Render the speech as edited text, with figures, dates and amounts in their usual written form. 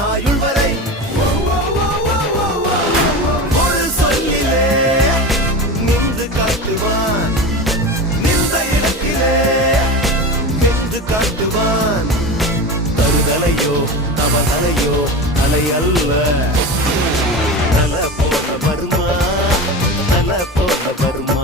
ஆயுள் வரை ஒரு சொல்லிலே நின்று காட்டுவான், நின்ற இடத்திலே நின்று காட்டுவான். தருதலையோ தவதலையோ அலை அல்ல, தல போல வருமா, தல போல வருமா.